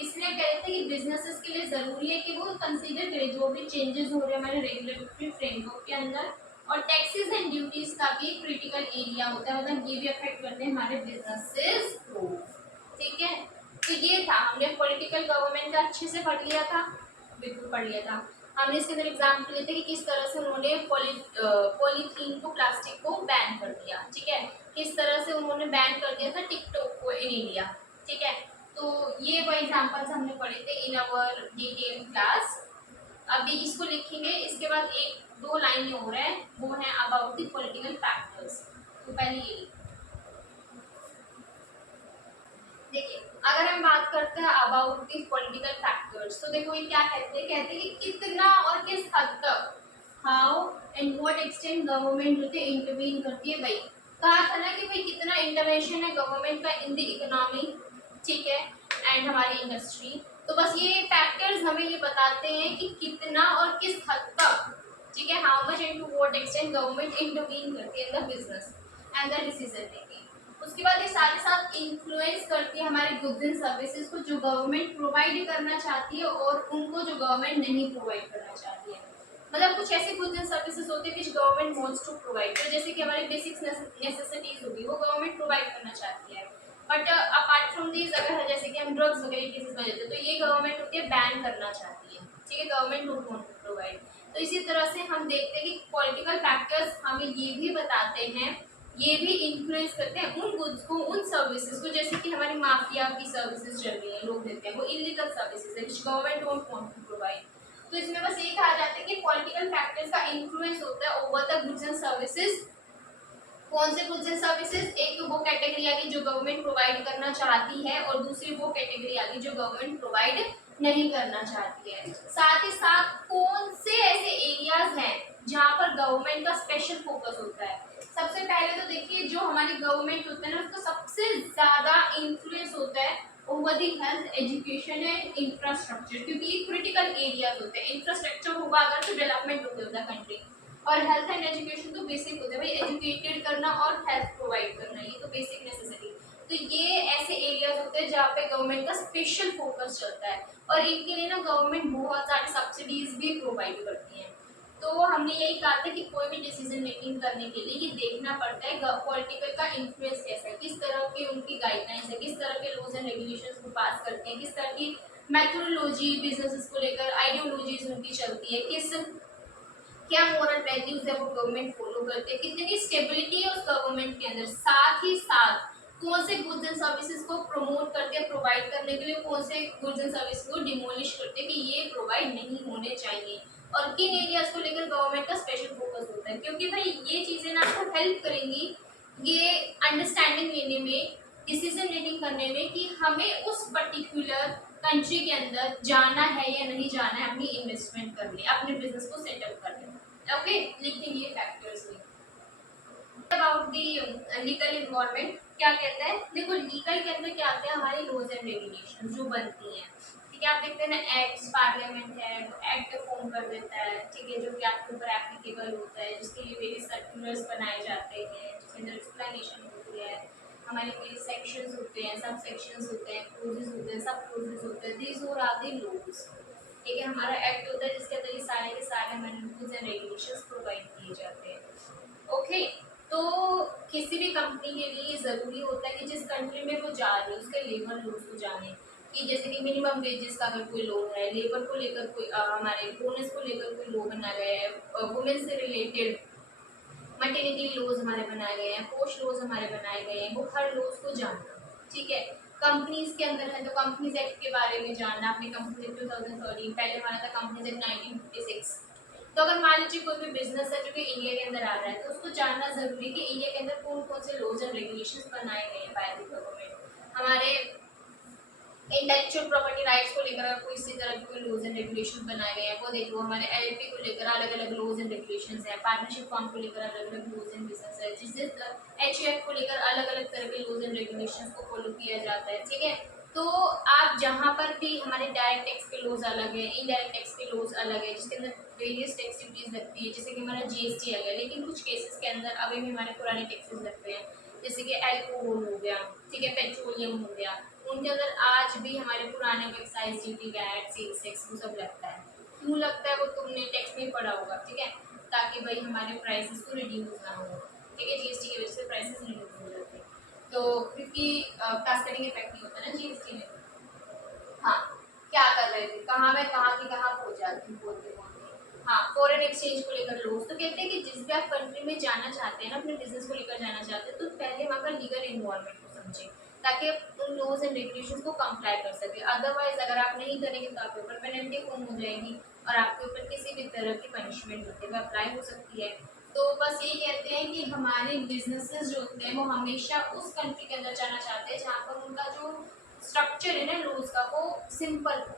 इसलिए कहते हैं कि बिजनेसेस के लिए ज़रूरी है कि वो कंसीडर करें जो भी चेंजेस हो रहे हैं हमारे रेगुलेटरी फ्रेमवर्क के अंदर, और टैक्सेस एंड ड्यूटीज का भी क्रिटिकल एरिया होता है, मतलब ये भी अफेक्ट करते हैं हमारे बिजनेसेस को, ठीक है। तो ये था, हमने पॉलिटिकल गवर्नमेंट का अच्छे से पढ़ लिया था, बिल्कुल पढ़ लिया था। हमने इसके अंदर एग्जाम्पल लेते हैं कि किस तरह से उन्होंने पॉलीथीन को, प्लास्टिक को बैन कर दिया, ठीक है, किस तरह से उन्होंने बैन कर दिया था टिकटॉक को इन इंडिया, ठीक है। तो ये वो एग्जाम्पल्स हमने पढ़े थे इन आवर डिटेल क्लास। अभी इसको लिखेंगे, इसके बाद एक दो लाइन में हो रहा है, वो है अबाउट द पॉलिटिकल फैक्टर्स। तो पहले ये देखिए, अगर हम बात करते हैं अबाउट दी पॉलिटिकल फैक्टर्स, तो देखो ये क्या कहते हैं कि कितना और किस हद तक, how and what extent government होते इंटरवीन करती है। भाई कहा था ना कि भाई कितना इंटरवेंशन है गवर्नमेंट का इन द इकोनॉमी, ठीक है, एंड हमारी इंडस्ट्री। तो बस ये फैक्टर्स हमें ये बताते हैं कि कितना और किस हद तक, ठीक है, how much and to what extent government intervene करती है in the business and the decision making. उसके बाद ये साथ ही साथ इन्फ्लुएंस करती है हमारे गुड्स एंड सर्विसेज को जो गवर्नमेंट प्रोवाइड करना चाहती है और उनको जो गवर्नमेंट नहीं प्रोवाइड करना चाहती है। मतलब कुछ ऐसे गुड्स एंड सर्विसेज होते हैं which government wants to provide, तो जैसे कि हमारी बेसिक नेसेसिटीज होगी वो गवर्नमेंट प्रोवाइड करना चाहती है, बट अपार्ट फ्रॉम दिस अगर जैसे कि हम ड्रग्स वगैरह केसेस में लेते हैं तो ये गवर्नमेंट होती है बैन करना चाहती है, ठीक है, government don't want to provide. तो इसी तरह से हम देखते हैं कि पॉलिटिकल फैक्टर्स हमें ये भी बताते हैं ये भी इन्फ्लुएंस करते हैं उन गुड्स को, उन सर्विसेज को, जैसे कि हमारी माफिया की सर्विसेज चल रही है, लोग देते हैं, वो इलीगल सर्विसेज है which government don't want to provide. तो इसमें बस ये कहा जाता है कि पॉलिटिकल फैक्टर्स का इन्फ्लुएंस होता है over the goods and services. कौन से गुड्स एंड सर्विसेज? एक तो वो कैटेगरी आ गई जो गवर्नमेंट प्रोवाइड करना चाहती है, और दूसरी वो कैटेगरी आ गई जो गवर्नमेंट प्रोवाइड नहीं करना चाहती है। साथ ही साथ कौन से ऐसे एरियाज हैं जहाँ पर गवर्नमेंट का स्पेशल फोकस होता है। सबसे पहले तो देखिए, जो हमारी गवर्नमेंट होता है ना, उसका सबसे ज्यादा इन्फ्लुएंस होता है over the health, education and infrastructure, क्योंकि ये क्रिटिकल एरियाज होते हैं। इंफ्रास्ट्रक्चर होगा अगर तो डेवलपमेंट होगा कंट्री, और हेल्थ एंड एजुकेशन तो बेसिक होते हैं भाई, एजुकेटेड करना और हेल्थ प्रोवाइड करना, ये तो बेसिक नेसेसिटी। तो ये ऐसे एरियाज होते हैं जहाँ पे गवर्नमेंट का स्पेशल फोकस चलता है, और इनके लिए ना गवर्नमेंट बहुत सारी सब्सिडीज भी प्रोवाइड करती है। तो हमने यही कहा था कि कोई भी डिसीजन मेकिंग करने के लिए ये देखना पड़ता है पॉलिटिकल का इन्फ्लुएंस कैसा है, किस तरह की उनकी गाइडलाइंस है, किस तरह के लॉज एंड रेगुलेशंस को पास करते हैं, किस तरह की मेथोडोलॉजी बिजनेसेस को लेकर, आइडियोलॉजीज उनकी चलती है, किस क्या मोरल वैल्यूज है वो गवर्नमेंट फॉलो करती है, कितनी स्टेबिलिटी है उस गवर्नमेंट के अंदर, साथ ही साथ कौन से गुड्स एंड सर्विसेज को प्रमोट करते हैं प्रोवाइड करने के लिए, कौन से गुड्स एंड सर्विसेज को डिमोलिश करते हैं कि ये प्रोवाइड नहीं होने चाहिए, और किन एरियाज को लेकर गवर्नमेंट का स्पेशल फोकस होता है। क्योंकि भाई ये चीजें ना आपको हेल्प करेंगी ये अंडरस्टैंडिंग लेने में, डिसीजन मेकिंग करने में कि हमें उस पर्टिकुलर कंट्री के अंदर जाना है या नहीं जाना है अपनी इन्वेस्टमेंट करने, अपने बिजनेस को सेटअप करने। ओके, लिखेंगे फैक्टर्स में। अबाउट द लीगल इन्वायरमेंट क्या कहता है, देखो लीगल के अंदर क्या आते हैं हमारे लॉज एंड रेगुलेशन जो बनती हैं, ठीक है। आप देखते हैं ना एक्ट्स, पार्लियामेंट है वो एक्ट फॉर्म कर देता है, ठीक है, जो कि आपके ऊपर एप्लीकेबल होता है, जिसके लिए वेरियस सर्कुलर्स बनाए जाते हैं, जिसके अंदर एक्सप्लेनेशन होती है, हमारे लिए सेक्शंस होते हैं, सब सेक्शंस होते हैं, क्लोजेस होते हैं, सब क्लोजेस होते हैं, दीज और आर द लॉज। ठीक है, हमारा एक्ट होता है जिसके अंदर ये सारे के सारे हमारे रूल्स एंड रेगुलेशंस प्रोवाइड किए जाते हैं। ओके, तो किसी भी कंपनी के लिए ये ज़रूरी होता है कि जिस कंट्री में वो जा रही है उसके लेबर रूल्स को जाने, कि जैसे कि मिनिमम वेजेस का अगर कोई लॉ है, लेबर को लेकर कोई हमारे बोनस को लेकर कोई लॉ बना गया है, वुमेन से रिलेटेड मटर्निटी लॉज हमारे बनाए गए हैं, पोस्ट लॉज हमारे बनाए गए हैं, वो हर लॉज को जानना, ठीक है। कंपनीज के अंदर है तो कंपनीज एक्ट के बारे में जानना, अपनी कंपनी एक्ट 2013, पहले हमारा था कंपनीज एक्ट 1956। तो अगर मान लीजिए कोई भी बिजनेस है जो कि इंडिया के अंदर आ रहा है तो उसको जानना जरूरी है कि इंडिया के अंदर कौन कौन से लॉज एंड रेगुलेशंस बनाए गए हैं बाय द गवर्नमेंट। हमारे इंटेलेक्चुअल प्रॉपर्टी राइट्स को लेकर अगर कोई इसी तरह के कोई लॉज एंड रेगुलेशन बनाए गए हैं वो देख लो, हमारे एलएलपी को लेकर अलग अलग लॉज एंड रेगुलेशंस है, पार्टनरशिप फॉर्म को लेकर अलग अलग लॉज एंड बिजनेस है, जिससे एचयूएफ को लेकर अलग अलग तरह के लॉज एंड रेगुलेशंस को फॉलो किया जाता है, ठीक है। तो आप जहाँ पर भी हमारे डायरेक्ट टैक्स के लॉज अलग है, इनडायरेक्ट टैक्स के लॉज अलग है, जिसके अंदर वेरियस टैक्स ड्यूटीज लगती है, जैसे कि हमारा जीएसटी अलग है, लेकिन कुछ केसेस के अंदर अभी भी हमारे पुराने टैक्सेस लगते हैं, जैसे कि एल्कोहल हो गया, ठीक है, पेट्रोलियम हो गया, उनके अंदर आज भी हमारे पुराने को excise duty, VAT, sales tax वो सब लगता है। क्यों लगता है वो तुमने टैक्स में पढ़ा होगा, ठीक है, ताकि भाई हमारे प्राइसेस को रिड्यूस ना हो, ठीक है, जीएसटी की वजह से प्राइसेस रिड्यूस हो जाते हैं। तो क्योंकि कास्केडिंग इफेक्ट नहीं होता ना जीएसटी में। हाँ, क्या कर रहे थे, कहाँ मैं कहाँ की कहाँ पहुँच जाती हूँ बोलते बोलते। हाँ, फॉरेन एक्सचेंज को लेकर लोग तो कहते हैं कि जिस भी आप कंट्री में जाना चाहते हैं ना, अपने बिजनेस को लेकर जाना चाहते हैं, तो पहले वहाँ का लीगल इन्वायरमेंट को समझें ताकि आप उन लॉज एंड रेगुलेशंस को कंप्लाई कर सके। अदरवाइज अगर आप नहीं करेंगे तो आपके ऊपर पेनल्टी फॉर्म हो जाएगी और आपके ऊपर किसी भी तरह की पनिशमेंट होती है अप्लाई हो सकती है। तो बस ये कहते हैं कि हमारे बिजनेसेस जो होते हैं वो हमेशा उस कंट्री के अंदर जाना चाहते हैं जहाँ पर उनका जो स्ट्रक्चर है ना लॉज का वो सिंपल हो,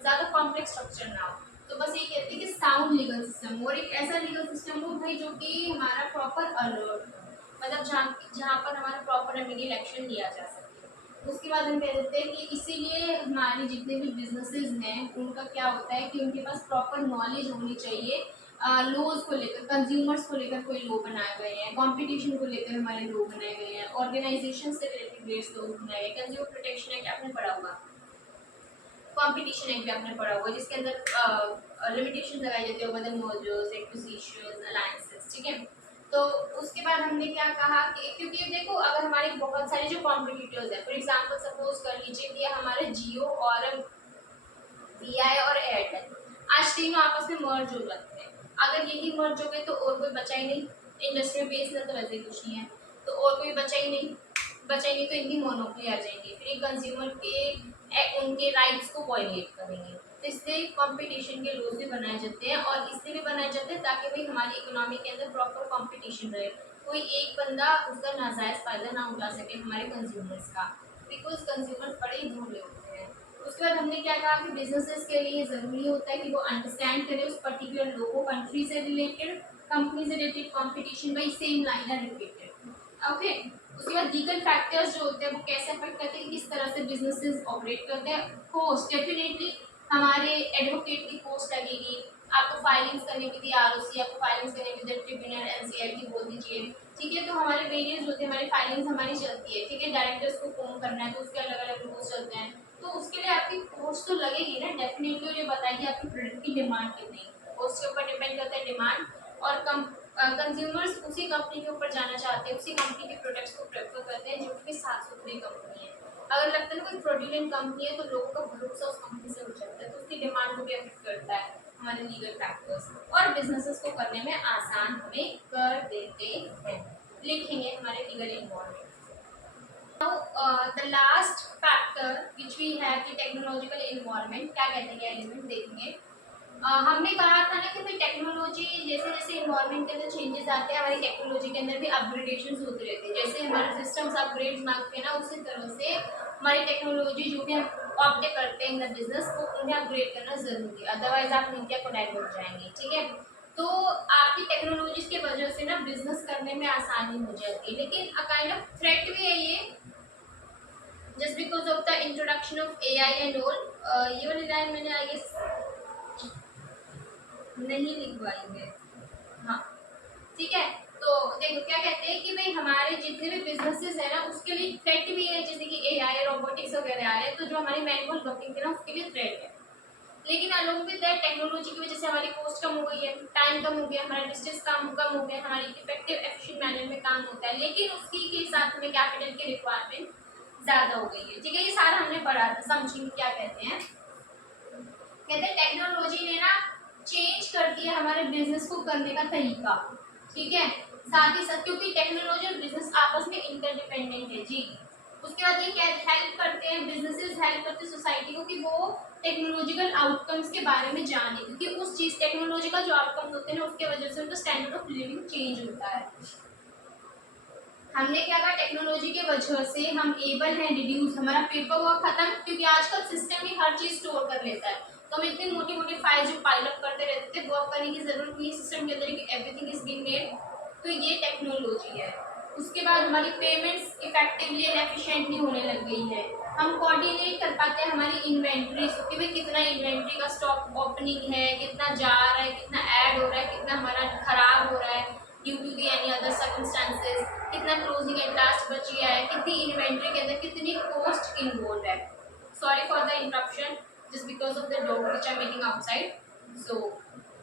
ज़्यादा कॉम्प्लेक्स स्ट्रक्चर ना हो। तो बस ये कहते हैं कि साउंड लीगल सिस्टम, और एक ऐसा लीगल सिस्टम हो भाई जो कि हमारा प्रॉपर अलर्ट हो, मतलब जहाँ जहाँ पर हमारा प्रॉपर रेमेडियल एक्शन लिया जा सके। उसके बाद हम कह देते हैं कि इसीलिए हमारे जितने भी बिजनेसेस हैं उनका क्या होता है कि उनके पास प्रॉपर नॉलेज होनी चाहिए, लॉज को लेकर, कंज्यूमर्स को लेकर कोई लॉ बनाए गए हैं, कंपटीशन को लेकर हमारे लॉ बनाए गए हैं, ऑर्गेनाइजेशन से रिलेटेड वेरियस लॉ बनाए गए, कंज्यूमर प्रोटेक्शन एक्ट आपने पढ़ा होगा, कंपटीशन एक्ट भी आपने पढ़ा होगा, जिसके अंदर लिमिटेशन लगाई जाती है over the mergers, acquisitions, alliances, ठीक है। तो उसके बाद हमने क्या कहा कि क्योंकि देखो अगर हमारे बहुत सारे जो कॉम्पिटिटर्स है, फॉर एग्जांपल सपोज कर लीजिए कि हमारे जियो और वीआई और एयरटेल आज तीनों आपस में मर्ज हो जाते हैं, अगर यही मर्ज हो गए तो और कोई बचा ही नहीं, इंडस्ट्री बेस में तो वैसे कुछ नहीं है। तो और कोई बचा ही नहीं, तो इनकी मोनोपोली आ जाएंगी, फिर ये कंज्यूमर के उनके राइट्स को वायलेट करेंगे। तो इसलिए कंपटीशन के लॉज भी बनाए जाते हैं, और इसलिए भी बनाए जाते हैं ताकि भाई हमारी इकोनॉमी के अंदर प्रॉपर कंपटीशन रहे, कोई एक बंदा उसका नाजायज फायदा ना उठा सके हमारे कंज्यूमर्स का, बिकॉज कंज्यूमर्स बड़े ही भोले होते हैं। उसके बाद हमने क्या कहा कि बिजनेसेस के लिए ज़रूरी होता है कि वो अंडरस्टैंड करें उस पर्टिकुलर लोगो कंट्री से रिलेटेड, कंपनी से related, competition by same line है रिपीटेड। ओके, उसके बाद लीगल फैक्टर्स जो होते हैं वो कैसे अफेक्ट करते हैं, किस तरह से बिजनेसेस ऑपरेट करते हैं। कॉस्ट, डेफिनेटली हमारे एडवोकेट की कॉस्ट लगेगी, आपको फाइलिंग्स करने की थी आरओसी, आपको फाइलिंग्स करने की थी ट्रिब्यूनल एनसीआरटी बोल दीजिए, ठीक है। तो हमारे वेरियस होते हैं, हमारी फाइलिंग्स हमारी चलती है, ठीक है। डायरेक्टर्स को फॉर्म करना है तो उसके अलग अलग रूल्स चलते हैं, तो उसके लिए आपकी कॉस्ट तो लगेगी ना डेफिनेटली, और ये बताइए आपकी प्रोडक्ट की डिमांड कितनी, कॉस्ट के ऊपर डिपेंड करता है डिमांड, और कंज्यूमर्स उसी कंपनी के ऊपर जाना चाहते हैं, उसी कंपनी के प्रोडक्ट्स को प्रेफर करते हैं जो कि साफ सुथरी कंपनी है। अगर लगता है ना कोई फ्रॉडुलेंट कंपनी है तो लोगों का भरोसा उस कंपनी से उठ जाता है, तो उसकी डिमांड को भी अफेक्ट करता है हमारे लीगल फैक्टर्स, और बिजनेसेस को करने में आसान हमें कर देते हैं। लिखेंगे हमारे legal involvement. The last factor which we have the technological involvement, क्या कहते हैं एलिमेंट देखेंगे। हमने कहा था ना कि भाई टेक्नोलॉजी जैसे जैसे इन्वायरमेंट के अंदर चेंजेस आते हैं, हमारी टेक्नोलॉजी के अंदर भी अपग्रेडेशन होते रहते हैं, जैसे हमारे सिस्टम्स अपग्रेड्स मांगते हैं ना, उसी तरह से हमारी टेक्नोलॉजी जो भी हम ऑप्ट करते हैं इन द बिजनेस को उन्हें अपग्रेड करना जरूरी है, अदरवाइज आप नीचे कोलैप्स हो जाएंगे, ठीक है। तो आपकी टेक्नोलॉजीज की वजह से ना बिजनेस करने में आसानी हो जाती है, लेकिन अ काइंड ऑफ थ्रेट भी है ये, just because of the introduction of AI and all. ये वाली लाइन मैंने आई गेस नहीं लिखवाई है, हाँ ठीक है। तो देखो क्या कहते हैं कि भाई हमारे जितने भी बिजनेसेस है ना उसके लिए थ्रेट भी है, जैसे कि एआई रोबोटिक्स वगैरह आ रहे हैं, तो जो हमारी मैनुअल वर्किंग है ना उसके लिए थ्रेट है। लेकिन अलोंग विद दैट टेक्नोलॉजी की वजह से हमारी कॉस्ट कम हो गई है, टाइम कम हो गया, हमारा डिस्टेंस कम हो गया, हमारी इफेक्टिव एफिशिएंट मैनर में काम होता है, लेकिन उसकी के साथ में कैपिटल की रिक्वायरमेंट ज़्यादा हो गई है, ठीक है। ये सारा हमने पढ़ा था, समझिए क्या कहते हैं। कहते हैं टेक्नोलॉजी ने ना चेंज कर दिया हमारे बिजनेस को करने का तरीका, ठीक है। साथ ही साथ क्योंकि टेक्नोलॉजी और बिजनेस आपस में इंटरडिपेंडेंट है जी। उसके बाद ये क्या हेल्प करते हैं, बिजनेसेस हेल्प करते हैं सोसाइटी को कि वो टेक्नोलॉजिकल आउटकम्स के बारे में जाने, क्योंकि उस चीज टेक्नोलॉजी का जो आउटकम्स होते हैं ना उसके वजह से उनका स्टैंडर्ड ऑफ लिविंग चेंज होता है। हमने क्या कहा, टेक्नोलॉजी के वजह से हम एबल हैं रिड्यूस, हमारा पेपर वर्क खत्म, क्योंकि आजकल सिस्टम ही हर चीज स्टोर कर लेता है, तो हम इतनी मोटी मोटी फाइल जो पाइल अप करते रहते थे वर्क करने की जरूरत नहीं, सिस्टम के अंदर कि एवरीथिंग इज बीइंग मेड, तो ये टेक्नोलॉजी है। उसके बाद हमारी पेमेंट्स इफेक्टिवली एंड एफिशिएंटली होने लग गई है, हम कोऑर्डिनेट कर पाते हैं हमारी इन्वेंट्री कि भाई कितना इन्वेंट्री का स्टॉक ओपनिंग है, कितना जा रहा है, कितना ऐड हो रहा है, कितना हमारा खराब हो रहा है due to the any other circumstances, कितना क्लोजिंग एंड लास्ट बच गया है, कितनी इन्वेंट्री के अंदर कितनी कॉस्ट इन्वॉल्व है। Sorry for the interruption just because of the dog which I am meeting outside, so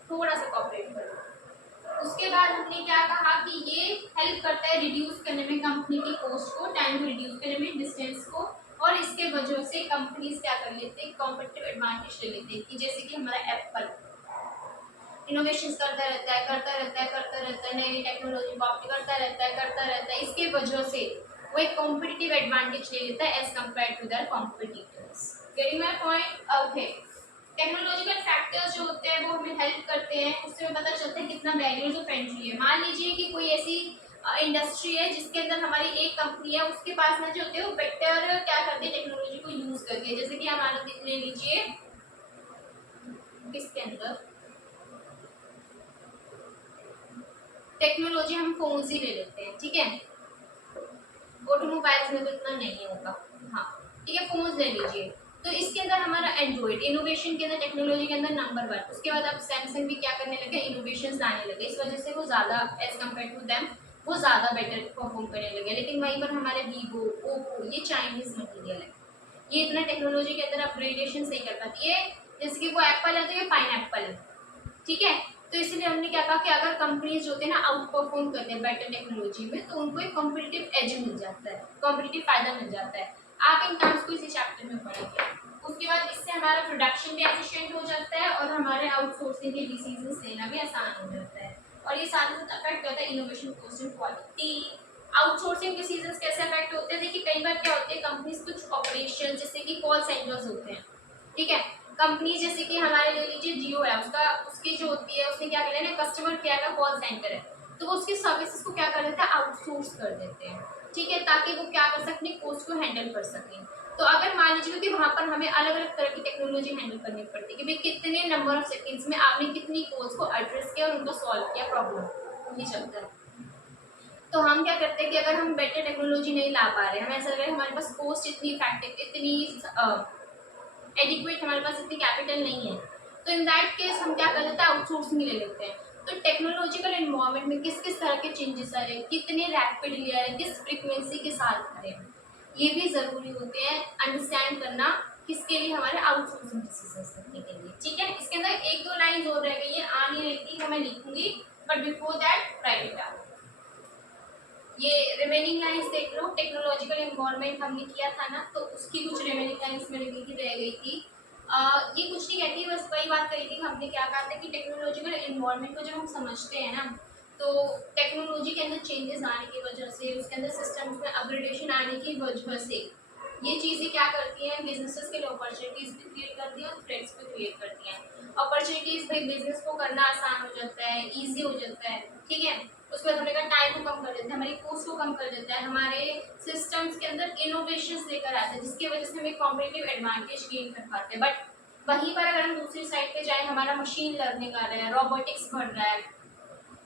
थोड़ा सा कोऑपरेट करो। उसके बाद हमने क्या कहा कि ये हेल्प करता है रिड्यूस करने में कंपनी की कॉस्ट को, टाइम को रिड्यूस करने में, डिस्टेंस को, और इसके वजह से कंपनीज क्या कर लेते हैं, कॉम्पिटिटिव एडवांटेज ले लेते हैं, कि जैसे कि हमारा एप्पल इनोवेशन करता रहता है, नई नई टेक्नोलॉजी को ऑप्ट करता रहता है, इसके वजह से वो एक कॉम्पिटिटिव एडवांटेज ले लेता है as compared to their competitors. Getting my point? Okay. Technological factors जो होते हैं वो हमें हेल्प करते हैं, उससे हमें पता चलता है कितना बैरियर्स ऑफ एंट्री है। मान लीजिए कि कोई ऐसी इंडस्ट्री है जिसके अंदर हमारी एक कंपनी है, उसके पास ना जो होते हैं वो बेटर क्या करते हैं टेक्नोलॉजी को यूज करती है, जैसे कि हमारा ले लीजिए इसके अंदर टेक्नोलॉजी हम फोन ही ले लेते हैं, ठीक है। ऑटोमोबाइल्स में तो इतना नहीं होगा, हाँ ठीक है, फोन ले लीजिए। तो इसके अंदर हमारा एंड्रॉइड इनोवेशन के अंदर, टेक्नोलॉजी के अंदर नंबर 1। उसके बाद अब सैमसंग भी क्या करने लगे, इनोवेशन लाने लगे, इस वजह से वो ज़्यादा एज कम्पेयर टू देम वो ज़्यादा बेटर परफॉर्म करने लगे। लेकिन वहीं पर हमारे वीवो, ओप्पो, ये चाइनीज मटीरियल है, ये इतना टेक्नोलॉजी के अंदर अपग्रेडेशन नहीं कर पाती है, जैसे कि वो एप्पल है तो ये पाइनएप्पल है, ठीक है। तो इसलिए हमने क्या कहा कि अगर कंपनीज जो होते हैं ना आउट परफॉर्म करते हैं बेटर टेक्नोलॉजी में, तो उनको एक कॉम्पिटिटिव एज मिल जाता है, कॉम्पिटिटिव फायदा मिल जाता है। आप इन टर्म्स को इसी चैप्टर में पढ़ेंगे। उसके बाद इससे हमारा प्रोडक्शन भी एफिशिएंट हो जाता है और हमारे आउटसोर्सिंग के डिसीजंस लेना भी आसान हो जाता है, और ये साथ साथ अफेक्ट करता है innovation, cost and quality. Outsourcing procedures कैसे अफेक्ट होते हैं? देखिए कई बार क्या होते हैं, कंपनीज कुछ ऑपरेशन जैसे कि कॉल सेंटर्स होते हैं, ठीक है। कंपनी जैसे कि हमारे ले लीजिए जियो है, उसका उसकी जो होती है उसने क्या कर लिया ना, कस्टमर केयर का कॉल सेंटर है, तो वो उसकी सर्विसेज को क्या कर देते हैं, आउटसोर्स कर देते हैं, ठीक है, ताकि वो क्या कर सकें, अपनी कोस्ट को हैंडल कर सकें। तो अगर मान लीजिए कि वहाँ पर हमें अलग अलग तरह की टेक्नोलॉजी हैंडल करनी पड़ती है कि भाई कितने नंबर ऑफ सेकेंड्स में आपने कितनी कॉल्स को एड्रेस किया और उनको सॉल्व किया प्रॉब्लम, ये चलता है। तो हम क्या करते हैं कि अगर हम बेटर टेक्नोलॉजी नहीं ला पा रहे, हमें ऐसा लग रहा है हमारे पास कोस्ट इतनी इफेक्टिव, इतनी एडिक्वेट, हमारे पास इतनी कैपिटल नहीं है, तो इन दैट केस हम क्या कर लेते हैं, आउटसोर्सिंग ले लेते हैं। तो टेक्नोलॉजिकल एनवायरनमेंट में किस किस तरह के चेंजेस आ रहे हैं, कितने रैपिडली आ रहे हैं, किस फ्रीक्वेंसी के साथ आ रहे हैं, ये भी ज़रूरी होते हैं अंडरस्टैंड करना, किसके लिए, हमारे आउटसोर्सिंग डिसीजंस करने के लिए, ठीक है। इसके अंदर एक दो लाइन और रह गई है, आ नहीं रही थी, मैं लिखूंगी, but before that right it down. ये रिमेनिंग लाइंस देख लो, टेक्नोलॉजिकल एनवायरनमेंट हमने किया था ना, तो उसकी कुछ रिमेनिंग लाइंस मेरे लिखी रह गई थी। ये कुछ नहीं कहती, बस वही बात करी थी, हमने क्या कहा था कि टेक्नोलॉजिकल एनवायरनमेंट को जब हम समझते हैं ना, तो टेक्नोलॉजी के अंदर चेंजेस आने की वजह से, उसके अंदर सिस्टम्स में अपग्रेडेशन आने की वजह से ये चीज़ें क्या करती हैं, बिजनेसेस के लिए अपॉर्चुनिटीज़ भी क्रिएट करती हैं और थ्रेट्स भी क्रिएट करती हैं। अपॉर्चुनिटीज़ भाई बिजनेस को करना आसान हो जाता है, ईजी हो जाता है, ठीक है। उसके बाद हमने कहा टाइम को कम कर देता है, हमारी कॉस्ट को कम कर देता है, हमारे सिस्टम्स के अंदर इनोवेशंस लेकर आता है, जिसकी वजह से हम एक कॉम्पिटिटिव एडवांटेज गेन कर पाते हैं। बट वहीं पर अगर हम दूसरी साइड पे जाएं, हमारा मशीन लर्निंग आ रहा है, रोबोटिक्स बढ़ रहा है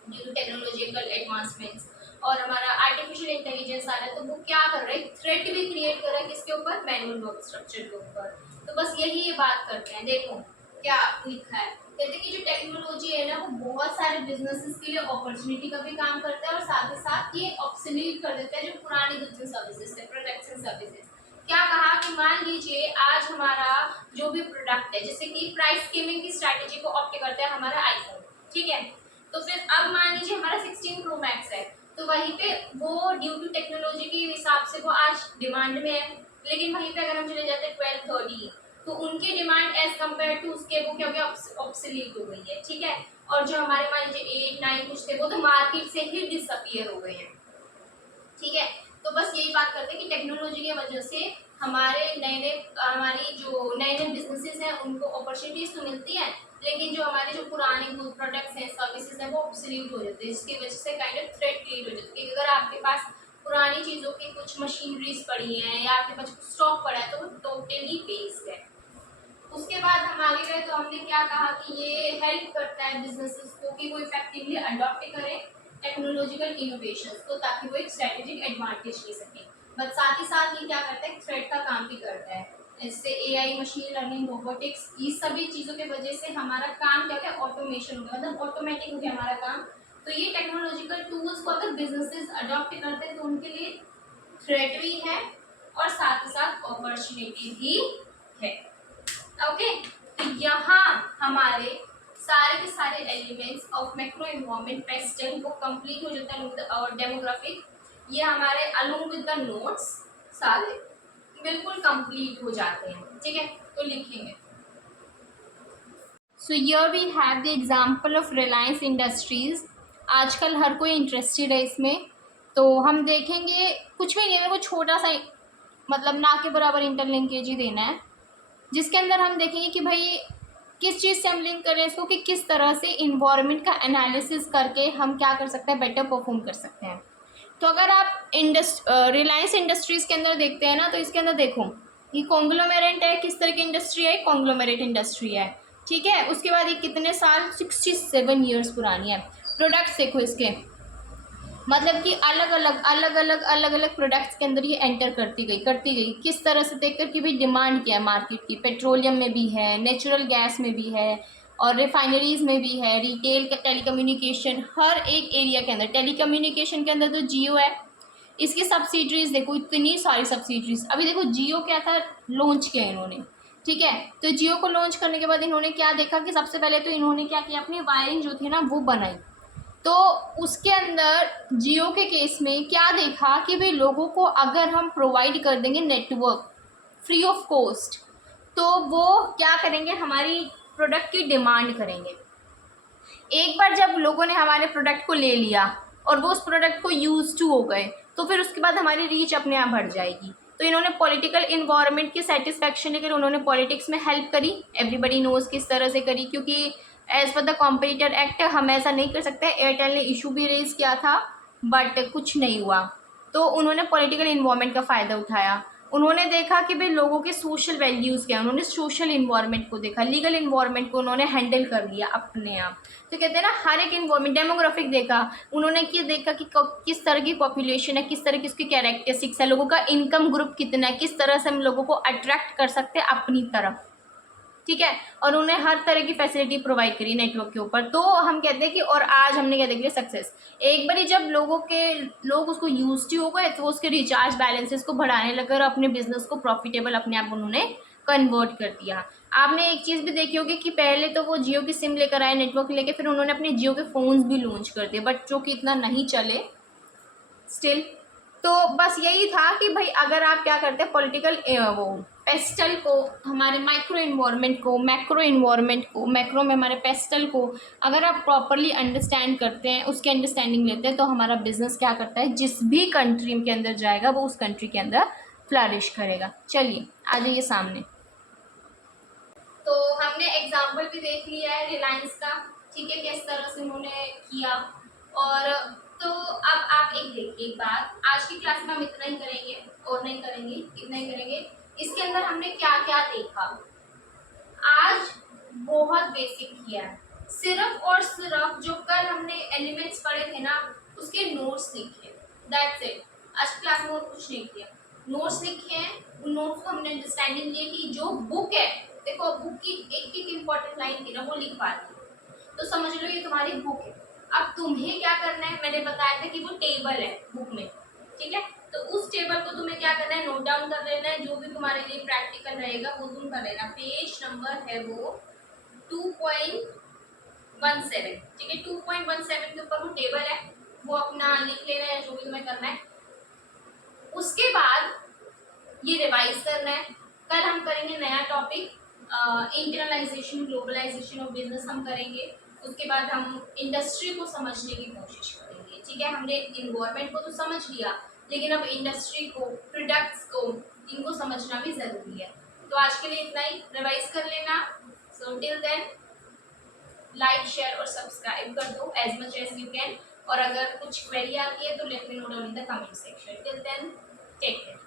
ड्यू टू टेक्नोलॉजिकल एडवांसमेंट्स, और हमारा आर्टिफिशियल इंटेलिजेंस आ रहा है, तो वो क्या कर रहा है, थ्रेट भी क्रिएट कर रहा है, किसके ऊपर, मैनुअल वर्क स्ट्रक्चर के ऊपर। तो बस यही ये बात करते हैं। देखो क्या लिखा है, कहते हैं कि जो टेक्नोलॉजी है ना, वो बहुत सारे बिजनेसेस के लिए अपॉर्चुनिटी का भी काम करता है और साथ ही साथ ये ऑब्सोलीट कर देता है जो पुरानी गुड्स एंड सर्विसेज है, प्रोडक्ट्स एंड सर्विसेज। क्या कहा कि मान लीजिए आज हमारा जो भी प्रोडक्ट है, जैसे कि प्राइस स्कीमिंग की स्ट्रैटेजी को ऑप्ट करता है हमारा आईफोन, ठीक है। तो फिर अब मान लीजिए हमारा 16 प्रो मैक्स है, तो वहीं पे वो ड्यू टू टेक्नोलॉजी के हिसाब से वो आज डिमांड में है, लेकिन वहीं पे अगर हम चले जाते हैं 12 30, तो उनकी डिमांड एज कम्पेयर टू उसके वो क्या हो गया, ऑब्सोलीट हो गई है, ठीक है। और जो हमारे मान लीजिए 8 9 कुछ थे, वो तो मार्केट से ही डिसअपियर हो गए हैं, ठीक है। तो बस यही बात करते हैं कि टेक्नोलॉजी की वजह से हमारे हमारी जो नए नए बिजनेसेस हैं उनको अपॉर्चुनिटीज तो मिलती हैं, लेकिन जो हमारे जो पुराने प्रोडक्ट्स हैं, सर्विसेज हैं, वो ऑब्सोलीट हो जाते हैं, जिसकी वजह से काइंड ऑफ थ्रेट क्रिएट हो जाती है। अगर आपके पास पुरानी चीज़ों की कुछ मशीनरीज पड़ी हैं या आपके पास कुछ स्टॉक पड़ा है, तो वो टोटली वेस्ट है। उसके बाद हम आगे गए तो हमने क्या कहा कि ये हेल्प करता है बिजनेसेस को कि वो इफेक्टिवली अडॉप्ट करें टेक्नोलॉजिकल इनोवेशंस को, ताकि वो एक स्ट्रेटेजिक एडवांटेज ले सकें। बट साथ ही साथ ये क्या करता है, थ्रेट का काम भी करता है। इससे एआई, मशीन लर्निंग, रोबोटिक्स, ये सभी चीज़ों की वजह से हमारा काम क्या है, ऑटोमेशन हो गया, मतलब ऑटोमेटिक हो गया हमारा काम। तो ये टेक्नोलॉजिकल टूल्स को अगर बिजनेसेस अडॉप्ट करते हैं तो उनके लिए थ्रेट भी है और साथ ही साथ अपॉर्चुनिटी भी है। ओके, तो यहाँ हमारे सारे के सारे elements of macro environment pastel वो कंप्लीट हो जाता है। और डेमोग्राफिक ये हमारे अलोंग विद द नोट्स सारे बिल्कुल कंप्लीट हो जाते हैं, ठीक है। तो लिखेंगे, so here we have the example of Reliance Industries. आजकल हर कोई इंटरेस्टेड है इसमें, तो हम देखेंगे कुछ भी नहीं, मेरे को छोटा सा मतलब ना के बराबर इंटरलिंकेज ही देना है, जिसके अंदर हम देखेंगे कि भाई किस चीज़ से हम लिंक करें इसको, कि किस तरह से इन्वायरमेंट का एनालिसिस करके हम क्या कर सकते हैं, बेटर परफॉर्म कर सकते हैं। तो अगर आप रिलायंस इंडस्ट्रीज़ के अंदर देखते हैं ना, तो इसके अंदर देखो ये कॉन्ग्लोमेरेट है, किस तरह की इंडस्ट्री है, कॉन्ग्लोमेरेट इंडस्ट्री है, ठीक है। उसके बाद ये कितने साल, 67 ईयर्स पुरानी है। प्रोडक्ट्स देखो इसके, मतलब कि अलग अलग प्रोडक्ट्स के अंदर ये एंटर करती गई किस तरह से देखकर कि भाई डिमांड क्या है मार्केट की, पेट्रोलियम में भी है, नेचुरल गैस में भी है, और रिफाइनरीज में भी है, रिटेल, टेलीकम्युनिकेशन, हर एक एरिया के अंदर। टेलीकम्युनिकेशन के अंदर तो जियो है, इसकी सब्सिडरीज देखो, इतनी सारी सब्सिडरीज। अभी देखो जियो क्या था, लॉन्च किया इन्होंने, ठीक है। तो जियो को लॉन्च करने के बाद इन्होंने क्या देखा कि सबसे पहले तो इन्होंने क्या किया, अपनी वायरिंग जो थी ना वो बनाई। तो उसके अंदर जियो के केस में क्या देखा कि भाई लोगों को अगर हम प्रोवाइड कर देंगे नेटवर्क फ्री ऑफ कॉस्ट, तो वो क्या करेंगे, हमारी प्रोडक्ट की डिमांड करेंगे। एक बार जब लोगों ने हमारे प्रोडक्ट को ले लिया और वो उस प्रोडक्ट को यूज टू हो गए, तो फिर उसके बाद हमारी रीच अपने आप बढ़ जाएगी। तो इन्होंने पॉलिटिकल इन्वायरमेंट की सेटिस्फैक्शन लेकर उन्होंने पॉलिटिक्स में हेल्प करी, एवरीबडी नोज किस तरह से करी, क्योंकि as per the competitor act हम ऐसा नहीं कर सकते। एयरटेल ने इशू भी रेज किया था बट कुछ नहीं हुआ, तो उन्होंने पॉलिटिकल इन्वायरमेंट का फ़ायदा उठाया। उन्होंने देखा कि भाई लोगों के सोशल वैल्यूज़ क्या हैं, उन्होंने सोशल इन्वायरमेंट को देखा, लीगल इन्वायरमेंट को उन्होंने हैंडल कर लिया अपने आप। तो कहते हैं ना हर एक इन्वायरमेंट, डेमोग्राफिक देखा उन्होंने, कि देखा कि किस तरह की पॉपुलेशन है, किस तरह की उसकी कैरेक्टरिस्टिक्स है, लोगों का इनकम ग्रुप कितना है, किस तरह से हम लोगों को अट्रैक्ट कर सकते हैं अपनी तरफ, ठीक है। और उन्हें हर तरह की फैसिलिटी प्रोवाइड करी नेटवर्क के ऊपर। तो हम कहते हैं कि और आज हमने क्या देख लिया, सक्सेस। एक बारी जब लोग उसको यूज हो गए तो उसके रिचार्ज बैलेंसेस को बढ़ाने लगे और अपने बिजनेस को प्रॉफिटेबल अपने आप उन्होंने कन्वर्ट कर दिया। आपने एक चीज़ भी देखी होगी कि पहले तो वो जियो की सिम लेकर आए नेटवर्क लेके, फिर उन्होंने अपने जियो के फ़ोन्स भी लॉन्च कर दिए बट जो कि इतना नहीं चले स्टिल। तो बस यही था कि भाई अगर आप क्या करते हैं पॉलिटिकल वो पेस्टल को, हमारे माइक्रो इन्वायरमेंट को, मैक्रो इन्वायरमेंट को, मैक्रो में हमारे पेस्टल को अगर आप प्रॉपरली अंडरस्टैंड करते हैं, उसकी अंडरस्टैंडिंग लेते हैं, तो हमारा बिजनेस क्या करता है, जिस भी कंट्री के अंदर जाएगा वो उस कंट्री के अंदर फ्लरिश करेगा। चलिए आ जाइए सामने। तो हमने एग्जाम्पल भी देख लिया है रिलायंस का, ठीक है, किस तरह से उन्होंने किया। और तो अब आप एक देखिए एक बात, आज की क्लास में हम इतना ही करेंगे और नहीं करेंगे, इतना ही करेंगे। इसके अंदर हमने क्या क्या देखा, आज बहुत बेसिक किया है, सिर्फ और सिर्फ जो कल हमने एलिमेंट्स पढ़े थे ना उसके नोट्स लिखे, दैट्स इट। आज की क्लास में और कुछ नहीं किया, नोट्स लिखे हैं, उन नोट्स को हमने अंडरस्टैंडिंग लिए कि जो बुक है, देखो बुक की एक एक इम्पोर्टेंट लाइन थी ना वो लिख पाती, तो समझ लो ये तुम्हारी बुक है। अब तुम्हें क्या करना है, मैंने बताया था कि वो टेबल है बुक में, ठीक है, तो उस टेबल को तुम्हें क्या करना है, नोट डाउन कर लेना है, जो भी तुम्हारे लिए प्रैक्टिकल रहेगा वो तुम कर लेना। पेज नंबर है वो 2.17, ठीक है, 2.17 के ऊपर वो टेबल है, वो अपना लिख लेना है जो भी तुम्हें करना है। उसके बाद ये रिवाइज करना है। कल हम करेंगे नया topic, internalisation globalisation of business हम करेंगे। उसके बाद हम इंडस्ट्री को समझने की कोशिश करेंगे, ठीक है। हमने इन्वायरमेंट को तो समझ लिया, लेकिन अब इंडस्ट्री को, प्रोडक्ट्स को, इनको समझना भी ज़रूरी है। तो आज के लिए इतना ही, रिवाइज कर लेना। So till then like share और सब्सक्राइब कर दो as much as you can, और अगर कुछ क्वेरी आती है तो let me know down in the comment section. Till then take care.